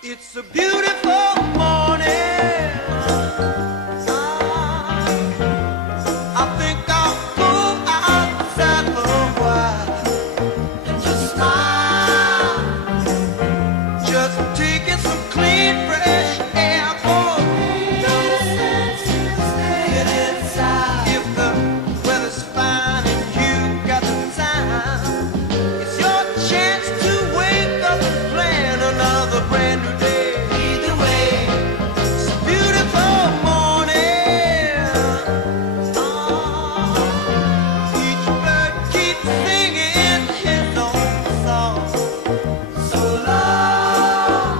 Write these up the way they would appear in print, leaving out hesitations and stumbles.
It's a beautiful morning. I think I'll go outside for a while and just smile, just taking some clean, fresh air. Oh, no sense in staying inside. If the weather's fine and you got the time, it's your chance to wake up and plan another brand new day. Either way, it's a beautiful morning. Each bird keeps singing his own song. So long,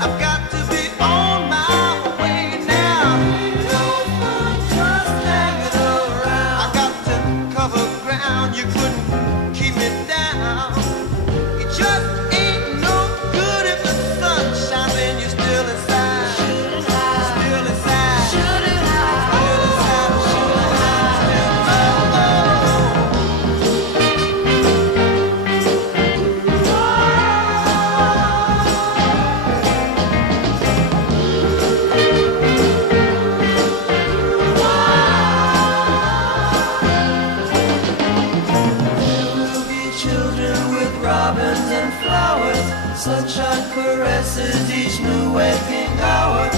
I've got to be on my way now. No fun just hanging around. I got to cover ground. You couldn't keep me down. It just ain't no good if the sun shines and you're still inside. Still inside. Still inside. We'll be children with robins and flowers. Sunshine caresses each new waking hour.